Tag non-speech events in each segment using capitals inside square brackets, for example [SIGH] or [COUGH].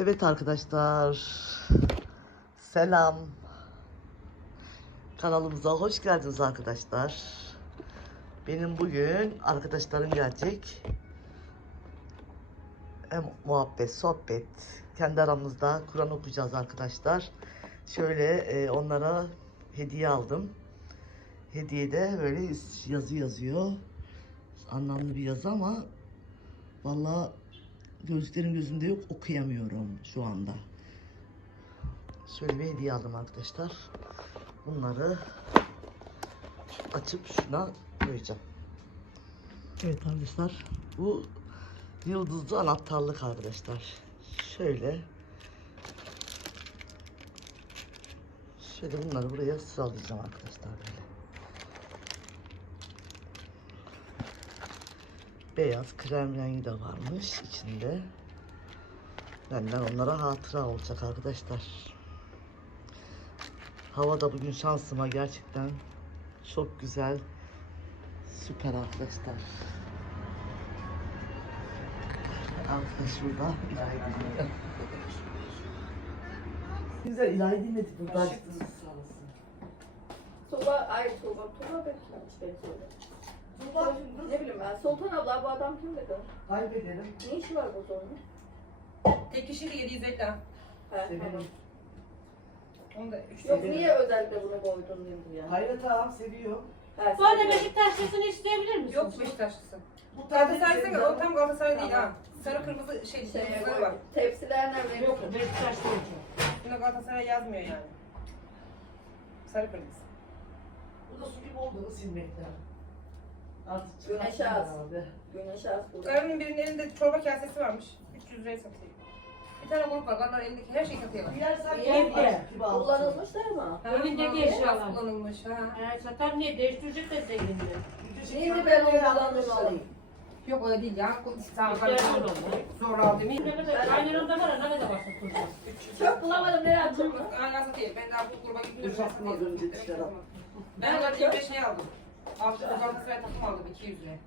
Evet arkadaşlar. Selam. Kanalımıza hoş geldiniz arkadaşlar. Benim bugün arkadaşlarım gelecek. Hem muhabbet, sohbet. Kendi aramızda Kur'an okuyacağız arkadaşlar. Şöyle e, onlara hediye aldım. Hediyede böyle yazı yazıyor. Anlamlı bir yazı ama vallahi gözlerim gözümde yok okuyamıyorum şu anda. Şöyle bir hediye aldım arkadaşlar. Bunları açıp şuna koyacağım. Evet arkadaşlar bu yıldızlı anahtarlık arkadaşlar. Şöyle Şöyle bunları buraya sıralayacağım arkadaşlar böyle. Beyaz krem rengi de varmış içinde. Benden onlara hatıra olacak arkadaşlar. Hava da bugün şansıma gerçekten çok güzel. Süper arkadaşlar. Arkadaş burada ilahi. Güzel ilahi dinledi burada. Tuğba, ay Tuğba, Tuğba öyle. Ne bileyim ben, Sultan abla bu adam kim dedi? Kaybedelim. Ne işi var bu sorunun? Tek kişi de 700 ekran. He, tamam. Severim. Onu da 3 Yok niye özellikle bunu koydun dedim ya. Hayır tamam seviyor. He, Bu arada sen- Beşiktaşlısını isteyebilir misin? Yok Beşiktaşlısı. Bu Galatasaray ise o tam Galatasaray değil ha. Sarı kırmızı şey, Şey, yıldızları var. tepsiler nerede? Yok Beşiktaşlı olacak. Bunda Galatasaray yazmıyor yani. Sarı kırmızı. Bu da su gibi olduğunu silmekten. Artık Güneşe çıkartın az. herhalde. Güneş az burada. Garının birinin elinde çorba kasesi varmış. 300 liraya satıyor. Bir tane grup var. Garlar elindeki her şeyi satıyorlar. Diğer sanki var gibi alsın. Kullanılmışlar. Ha, Önündeki ha, eşyalar. biraz kullanılmış ha. He, satar niye? Değiştirecek de zengindi. Neydi ben onu kullanmışlarım. Yok öyle değil ya. Sağ İhtiyacı olan. Zor aldım. Ne kadar aynı anda var ne kadar basıp duracak. Çok bulamadım nereye atacağım? Hala satıyor. Ben daha bu gruba gitmiyorum. Dur, satma, önce dışarı. Ben onları 25 ne aldım? Altı Galatasaray takım aldım 200 liraya.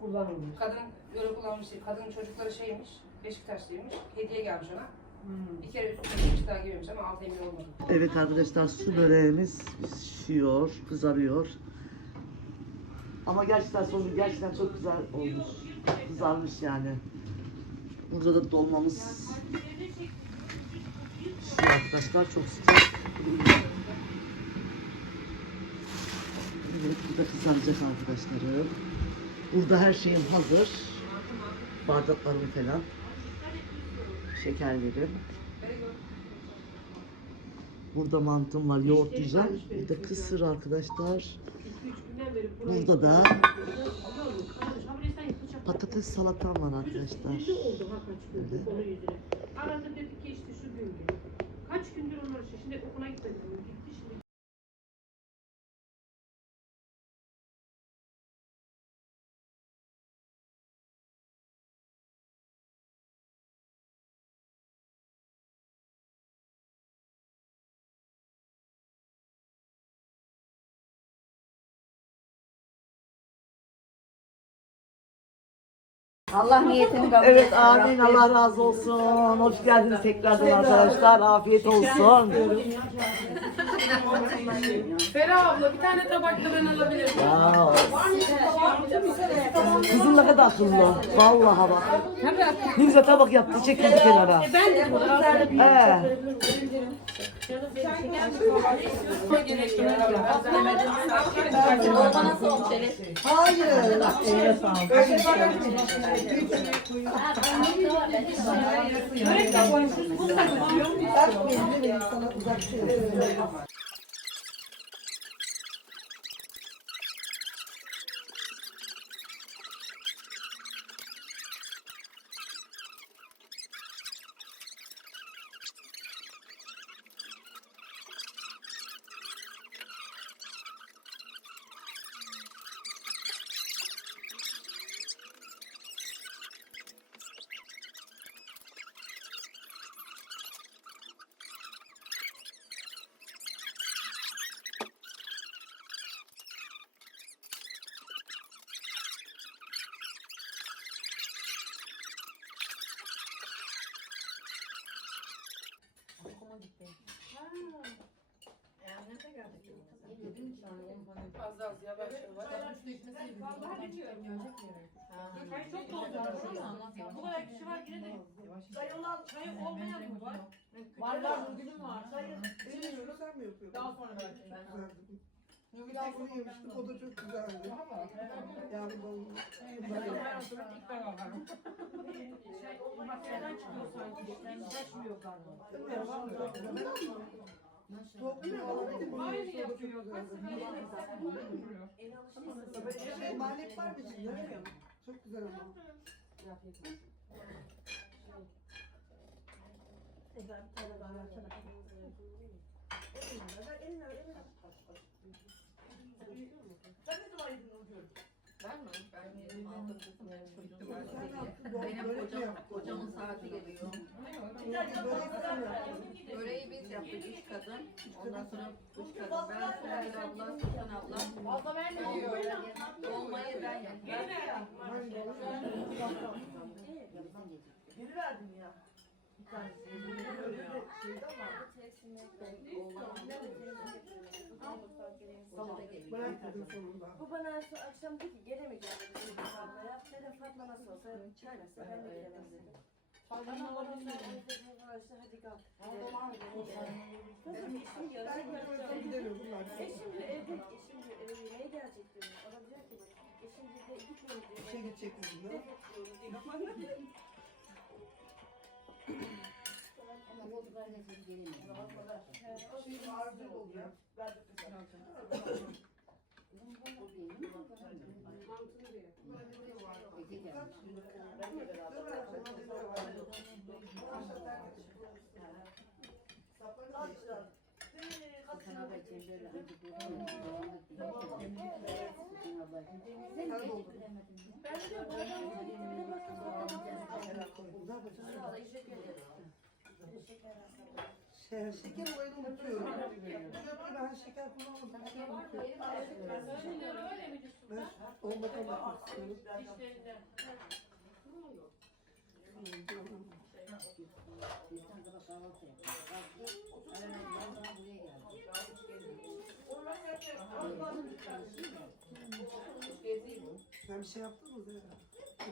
Kullanılmış. Kadın öyle kullanmış değil. Kadının çocukları şeymiş, Beşiktaşlıymış. Hediye gelmiş ona. Bir kere üstüne bir daha girmemiş ama altı emin olmadım. Evet arkadaşlar su böreğimiz pişiyor, kızarıyor. Ama gerçekten sonu gerçekten çok güzel olmuş. Kızarmış yani. Burada da dolmamız pişiyor arkadaşlar çok sıcak. Evet bu da arkadaşlarım. Burada her şeyim hazır. Bardaklarım falan. Şekerlerim. Burada mantım var, yoğurt yiyeceğim. Bir de kısır arkadaşlar. Burada da patates salatam var arkadaşlar. Yüzü oldu ha kaç gündür Öyle. konu yüzüne. Aradı dedi ki işte şu gün. Kaç gündür onlar. Şimdi okula gitmedi. Allah niyetini kabul Evet amin Allah razı olsun. Hoş geldiniz tekrardan arkadaşlar. Afiyet olsun. Ferah abla bir tane tabak da ben alabilirim. Ya. Kızım ne kadar akıllı. Vallahi bak. Ne güzel tabak yaptı çekildi kenara. Ben de bunu aldım. He. Canım benim şeker Dolma nasıl olmuş Elif? Hayır. Börek de koymuşuz. Bunu da koyuyorum. Az az yavaş yavaş. Vallahi bilmiyorum. Çay çok doldu. Bu kadar kişi var yine de Çay olan çay olmayan mı var? Var var bugünüm var. Çayı Bilmiyorum sen mi yapıyorsun? Daha sonra belki. Güzeldi. Bir tek onu yemiştik o da çok güzeldi. Yani balonu. Ben oturup ilk ben alırım. Şey, makineden çıkıyor sanki. İşten geçmiyor galiba. Topluyor alabilir miyim? Aynı O da çok yapıyor. güzeldi. Kaç sene Şey, malep var mı içinde? Çok güzel ama. Sen ne zaman yedin onu Ben mi? Ben yedim aldım kızım var. Ne yaptın? Bu Benim kocam, kocamın saati geliyor. Ver. Böreği biz yaptık üç kadın. Ondan sonra üç kadın. Ben, Songül abla, Sultan abla. Fazla vermiyor. Dolmayı ben yaptım. Geri verdim ya. Bir tanesini. Öyle de şeydi ama. Bırak dedim sonunda. Bu bana son akşam dedi ki gelemeyeceğim dedi Fatma'ya. Dedim Fatma nasıl olsa verse ben de gelemem dedim. Bana bana sen hadi kalk. Kızım işim gidiyorsam yapacağım. Eşim diyor evde, eşim diyor eve yemeğe gelecek diyor. Adam diyor ki eşim diyor gitmiyor diyor. İşe gidecek bizim [LAUGHS] [LAUGHS] de. Bekliyoruz diyor. Şey ağrıcı oluyor. Verdik. Kaç lira? Ee, kaç lira? Sen de oldun. Ben de diyor bu adam bir baktım. Ne yapacağız? Şeker Şey, şeker olayını unutuyorum. Ben şeker kullanmadım. Öyle öyle mi diyorsun? Ben olmadan bakmak istiyorum. Sen bir şey yaptın mı Zehra?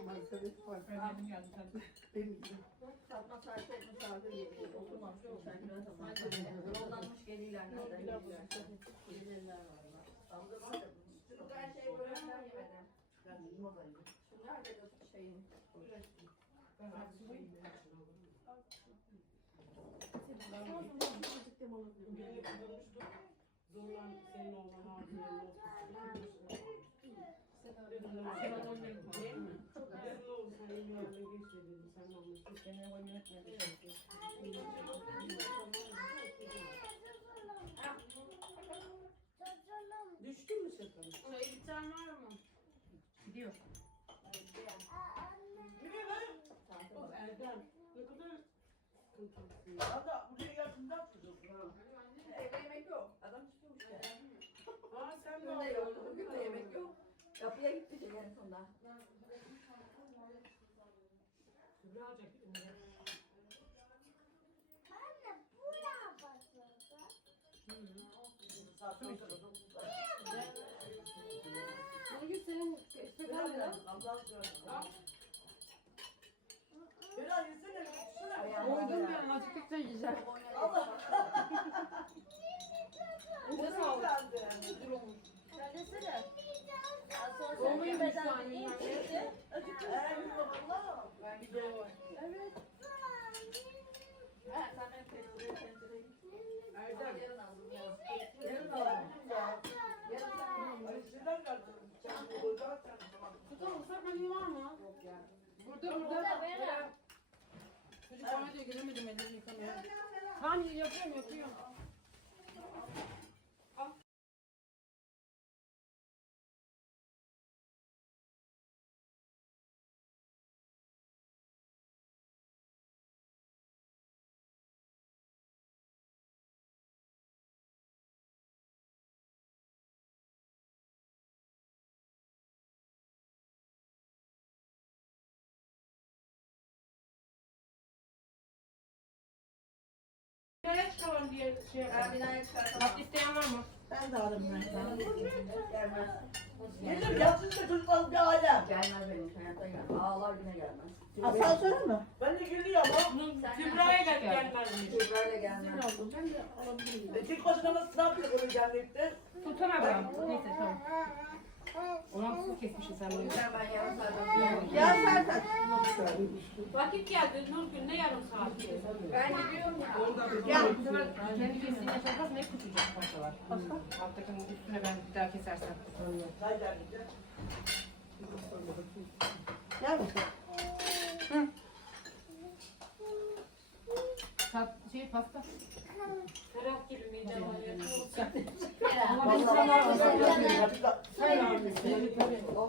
Malzeme var. Ben yedim geldim sen. Benim gibi. Kalkma saati Yollanmış geliyorlar. Gelirler var. Her şey böyle yemedim. O da şeyin? Ben haksız değilim. Zorlan senin oğlan ağzına Düştün mü şakanı? Çayı biten var mı? Gidiyor. Of Erdem. Ne kadar. Valla buraya geldim ne yapıyorsun? Evde yemek yok. Adam çıkıyormuş ya. Aa sen de Bugün de yok. Bugün de yemek yok. Kapıya gitti en sonunda. Saat beş oldu, dokuz saat. Bugün senin. Allah aşkına. Biraz yesene, tutsana. Koydum ben acıktıkça yiyeceğim. Allah. [LAUGHS] Ne Çok güzeldi. Sen desene. Az sonra sen Dolmayı yemeden lütfen iyi yiyeyim. çekti. Eğer valla. Ben gidiyorum. Evet. Ha, sen benim tezgahı tezgahı Erdem. Yarın aldım ya. Yarın alalım ya. Yarın sen Ay şeyler geldi. Sen bu burada sen tamam. Tutalım ıslak mendil var mı? Yok ya. Burada burada. Çocuk bana diyor giremedim ellerini yıkamaya. Tamam yapıyorum yapıyorum. Binaya çıkalım diye şey Ben yapalım. binaya çıkartamam. İsteyen var mı? Ben de alırım ben. Gelmez. Gelir yatsın da çocuklar bir alem. Gelmez benim hayatta gelmez. Ağlar yine gelmez. Asansöre mi? Ben de geliyorum ama. Kübra'ya gel gelmezmiş. Kübra'yla gelmez. E, tek başına nasıl ne yapıyor bunu gelmekte? Ablam. Neyse tamam. Ulan su kesmişsin sen bunu. Yarım saat sen. Vakit geldi Nurgül ne yarım saat? Ben gidiyorum ya. Gel. Bu sefer kendi kestiğine çarpmaz ne küçücük parçalar. Alttakinin üstüne ben bir daha kesersem. Gel. Tat, şey pasta. Ferah gibi midem ağrıyor.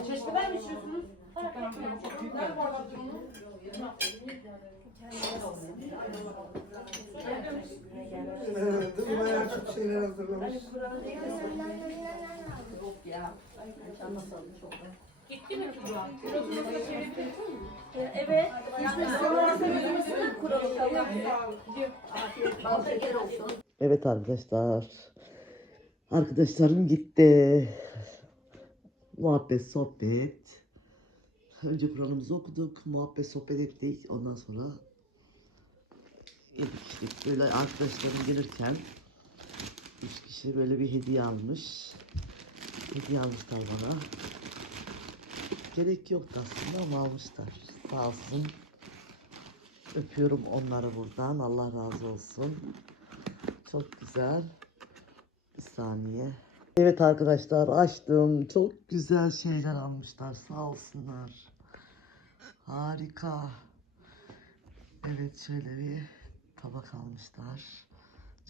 Çeşmeden mi içiyorsunuz? Evet, bayağı çok şeyler hazırlamış. Yok ya. Gitti mi misin? Evet. İçmek sonrası yüzümüzü kuralım. Afiyet bal şeker olsun. Evet arkadaşlar. Arkadaşlarım gitti. Muhabbet, sohbet. Önce Kur'an'ımızı okuduk. Muhabbet, sohbet ettik. Ondan sonra yedik içtik. Böyle arkadaşlarım gelirken üç kişi böyle bir hediye almış. Hediye almışlar bana. Gerek yoktu aslında ama almışlar. Sağ olsun. Öpüyorum onları buradan. Allah razı olsun. Çok güzel. Bir saniye. Evet arkadaşlar açtım. Çok güzel şeyler almışlar. Sağ olsunlar. Harika. Evet şöyle bir tabak almışlar.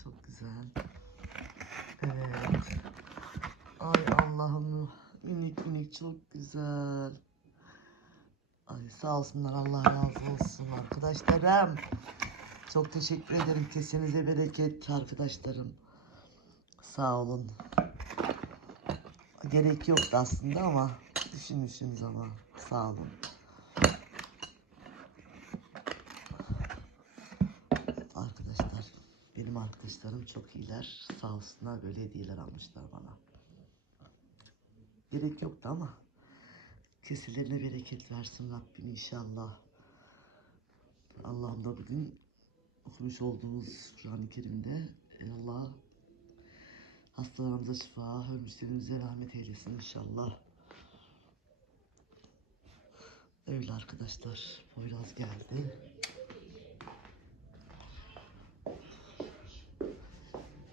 Çok güzel. Evet. Ay Allah'ım minik minik çok güzel. Ay sağ olsunlar Allah razı olsun arkadaşlarım. Çok teşekkür ederim. Kesinize bereket arkadaşlarım. Sağ olun. Gerek yoktu aslında ama düşünmüşsünüz ama sağ olun. Arkadaşlar benim arkadaşlarım çok iyiler. Sağ olsunlar böyle hediyeler almışlar bana. Gerek yoktu ama keselerine bereket versin Rabbim inşallah. Allah'ım da bugün okumuş olduğumuz Kur'an-ı Kerim'de e, Allah hastalarımıza şifa, ölmüşlerimize rahmet eylesin inşallah. Öyle arkadaşlar. Poyraz geldi.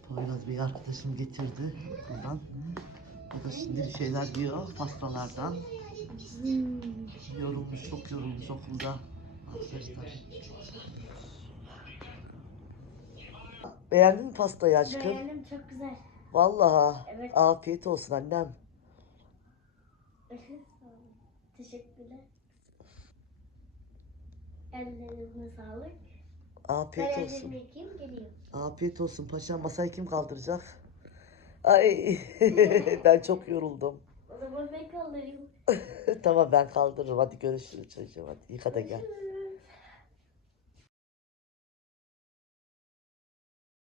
Poyraz bir arkadaşım getirdi okuldan. O da şimdi şeyler diyor pastalardan. Yorulmuş, çok yorulmuş okulda arkadaşlar. Beğendin mi pastayı aşkım? Beğendim çok güzel. Vallahi Evet. afiyet olsun annem. Teşekkürler. Ellerine sağlık. Afiyet Ben olsun. geliyorum. Afiyet olsun paşam. Masayı kim kaldıracak? Ay [LAUGHS] ben çok yoruldum. O [LAUGHS] tamam ben kaldırırım. Hadi görüşürüz çocuğum. Hadi yıka da gel.